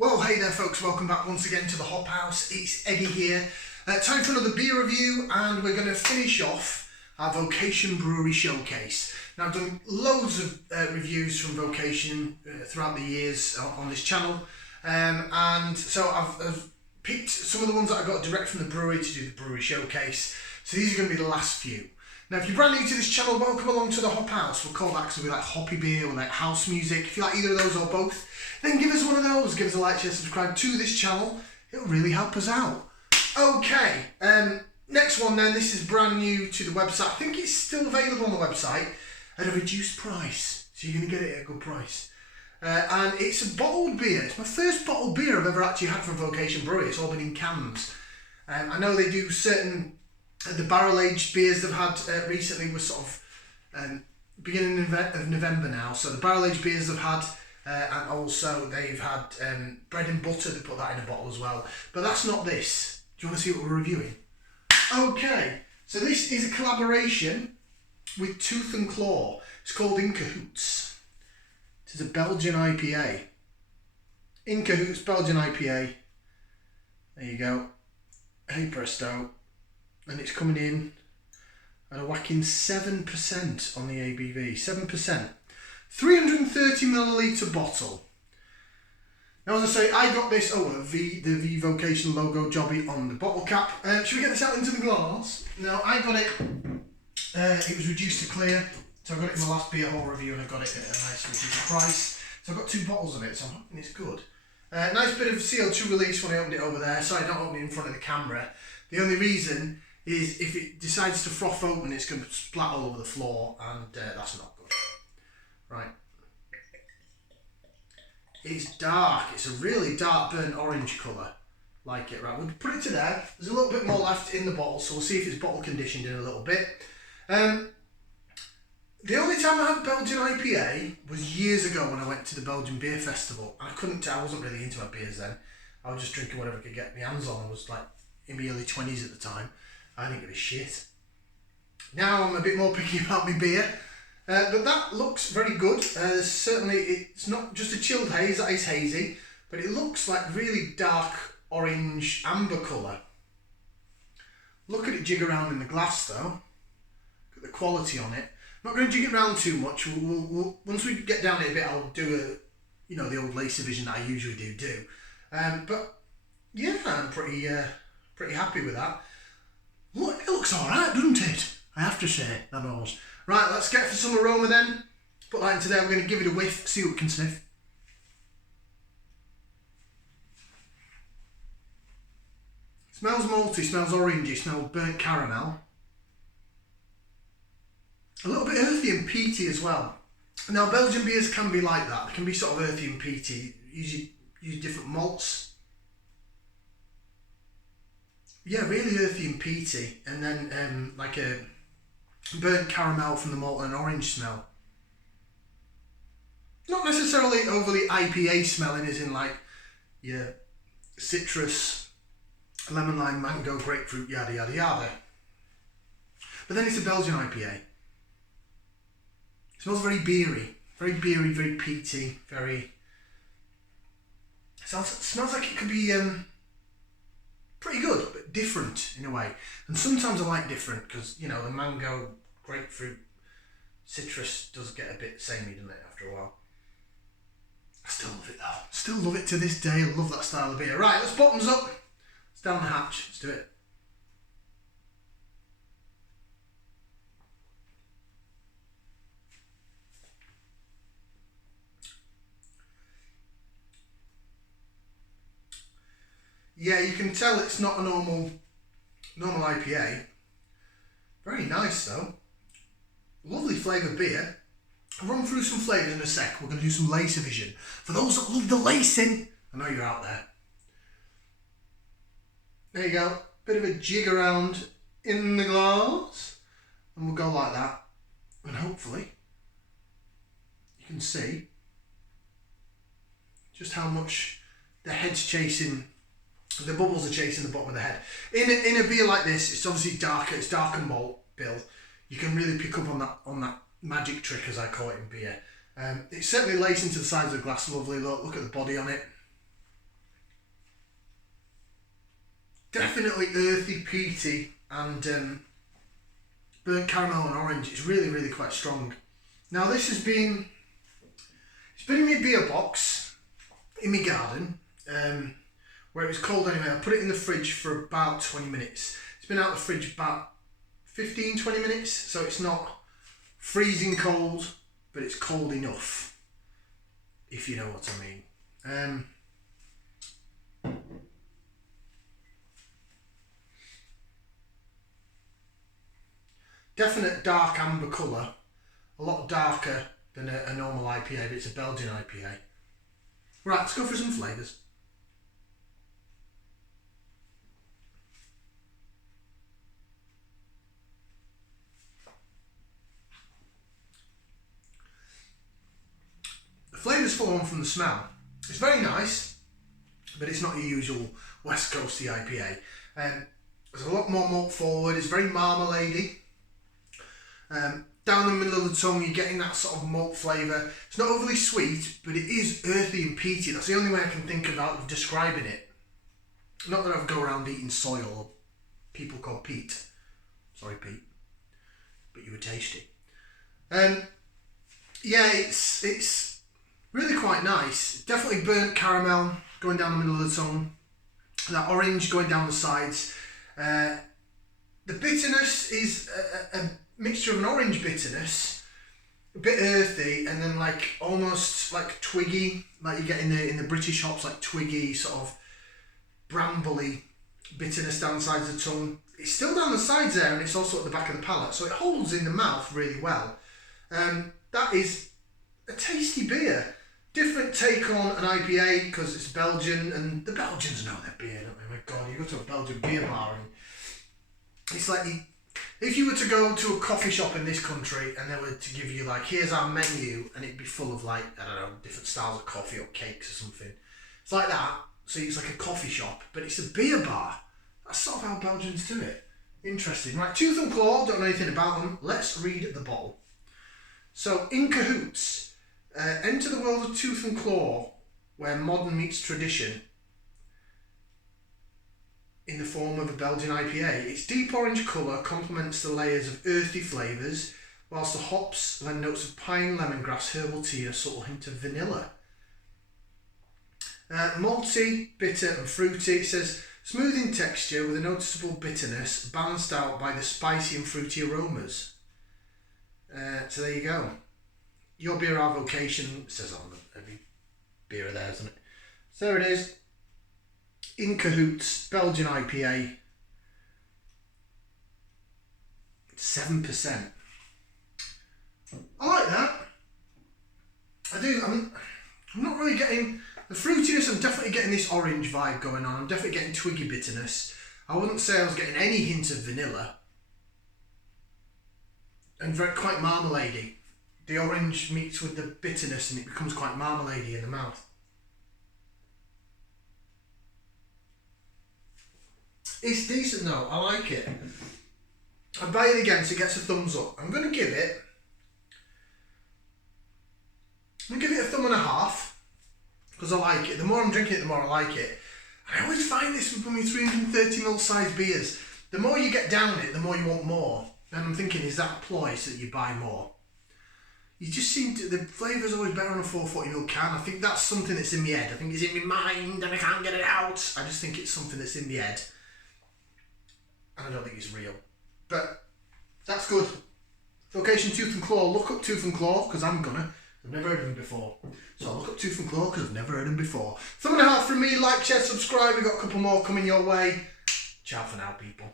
Well, hey there folks, welcome back once again to the Hop House. It's Eddie here. Time for another beer review, and we're going to finish off our Vocation Brewery Showcase. Now, I've done loads of reviews from Vocation throughout the years on this channel, and so I've picked some of the ones that I got direct from the brewery to do the brewery showcase. So these are going to be the last few. Now, if you're brand new to this channel, welcome along to the Hop House. We'll call that because we like hoppy beer, we like house music. If you like either of those or both, then give us one of those. Give us a like, share, subscribe to this channel. It'll really help us out. Okay, next one then. This is brand new to the website. I think it's still available on the website at a reduced price. So you're going to get it at a good price. And it's a bottled beer. It's my first bottled beer I've ever actually had from Vocation Brewery. It's all been in cans. I know they do certain... the barrel-aged beers they've had recently was sort of beginning of November now. So the barrel-aged beers they've had, and also they've had bread and butter. They put that in a bottle as well. But that's not this. Do you want to see what we're reviewing? Okay, so this is a collaboration with Tooth and Claw. It's called In Cahoots. It is a Belgian IPA. In Cahoots, Belgian IPA. There you go. Hey presto. And it's coming in at a whacking 7% on the ABV. 7%. 330 millilitre bottle. Now, as I say, I got this, the V Vocation logo jobby on the bottle cap. Should we get this out into the glass? Now, I got it, it was reduced to clear. So I got it in my last beer hall review and I got it at a nice reduced price. So I've got 2 bottles of it, so I'm hoping it's good. Nice bit of CO2 release when I opened it over there. Sorry, I don't open it in front of the camera. The only reason is if it decides to froth open, it's going to splat all over the floor, and that's not good. Right. It's dark. It's a really dark burnt orange colour. Like it, right? We'll put it to there. There's a little bit more left in the bottle, so we'll see if it's bottle conditioned in a little bit. The only time I had Belgian IPA was years ago when I went to the Belgian Beer Festival. I wasn't really into my beers then. I was just drinking whatever I could get my hands on. I was like in my early 20s at the time. I didn't give a shit. Now I'm a bit more picky about my beer, but that looks very good. Certainly it's not just a chilled haze, that is hazy, but it looks like really dark orange amber colour. Look at it jig around in the glass though. Look at the quality on it. I'm not going to jig it around too much. We'll once we get down it a bit, I'll do the old laser vision that I usually do. But yeah, I'm pretty happy with that. Look, it looks alright, doesn't it? I have to say, that knows. Right, let's get for some aroma then. Put that into there, we're going to give it a whiff, see what we can sniff. Smells malty, smells orangey, smells burnt caramel. A little bit earthy and peaty as well. Now, Belgian beers can be like that. They can be sort of earthy and peaty. Use different malts. Yeah, really earthy and peaty, and then like a burnt caramel from the malt and an orange smell. Not necessarily overly IPA smelling, as in like your citrus, lemon, lime, mango, grapefruit, yada yada yada. But then it's a Belgian IPA. It smells very beery, very peaty, very. It smells like it could be pretty good, but different in a way. And sometimes I like different because, the mango, grapefruit, citrus does get a bit samey, doesn't it, after a while. I still love it though. Still love it to this day. I love that style of beer. Right, let's bottoms up. Let's down the hatch. Let's do it. Yeah, you can tell it's not a normal IPA. Very nice though. Lovely flavoured beer. I'll run through some flavours in a sec. We're going to do some laser vision. For those that love the lacing, I know you're out there. There you go. Bit of a jig around in the glass. And we'll go like that. And hopefully you can see just how much the head's chasing. The bubbles are chasing the bottom of the head. In a beer like this, it's obviously darker. It's darker malt bill. You can really pick up on that magic trick, as I call it in beer. It's certainly lacing to the sides of the glass. Lovely look. Look at the body on it. definitely earthy, peaty, and burnt caramel and orange. It's really, really quite strong. Now this has been, it's been in my beer box in my garden, where it was cold anyway. I put it in the fridge for about 20 minutes. It's been out of the fridge about 15-20 minutes, so it's not freezing cold, but it's cold enough, if you know what I mean. Definite dark amber colour, a lot darker than a normal IPA, but it's a Belgian IPA. Right, let's go for some flavours. The flavours follow on from the smell. It's very nice, but it's not your usual West Coasty IPA. There's a lot more malt forward, it's very marmaladey. Down the middle of the tongue you're getting that sort of malt flavour. It's not overly sweet, but it is earthy and peaty. That's the only way I can think about describing it. Not that I go around eating soil or people called Pete. Sorry Pete, but you were tasty. Yeah, it's really quite nice. Definitely burnt caramel going down the middle of the tongue. That orange going down the sides. The bitterness is a mixture of an orange bitterness, a bit earthy, and then like almost like twiggy, like you get in the British hops, like twiggy, sort of brambly bitterness down the sides of the tongue. It's still down the sides there, and it's also at the back of the palate, so it holds in the mouth really well. That is a tasty beer. Different take on an IPA because it's Belgian, and the Belgians know their beer, don't they? My God, you go to a Belgian beer bar and it's like if you were to go to a coffee shop in this country and they were to give you like, here's our menu, and it'd be full of like, I don't know, different styles of coffee or cakes or something. It's like that. So it's like a coffee shop, but it's a beer bar. That's sort of how Belgians do it. Interesting. Right, Tooth and Claw, don't know anything about them. Let's read the bottle. So, In Cahoots. Enter the world of Tooth and Claw, where modern meets tradition, in the form of a Belgian IPA. Its deep orange colour complements the layers of earthy flavours, whilst the hops lend notes of pine, lemongrass, herbal tea and a subtle hint of vanilla. Malty, bitter and fruity. It says, smooth in texture with a noticeable bitterness, balanced out by the spicy and fruity aromas. So there you go. Your beer, our vocation, it says on every beer there, doesn't it? So there it is. In Cahoots, Belgian IPA, 7%. I like that. I do. I'm not really getting the fruitiness. I'm definitely getting this orange vibe going on. I'm definitely getting twiggy bitterness. I wouldn't say I was getting any hint of vanilla. And quite marmaladey. The orange meets with the bitterness and it becomes quite marmaladey in the mouth. It's decent though, I like it. I'd buy it again so it gets a thumbs up. I'm going to give it a 1.5 because I like it. The more I'm drinking it, the more I like it. And I always find this with my 330ml size beers. The more you get down it, the more you want more. And I'm thinking, is that a ploy so that you buy more? You just seem to, the flavour's always better on a 440ml can. I think that's something that's in my head. I think it's in my mind and I can't get it out. I just think it's something that's in my head. And I don't think it's real. But that's good. Vocation Tooth and Claw. Look up Tooth and Claw because I'm gonna. I've never heard of them before. So I'll look up Tooth and Claw because I've never heard them before. 1.5 from me. Like, share, subscribe. We've got a couple more coming your way. Ciao for now, people.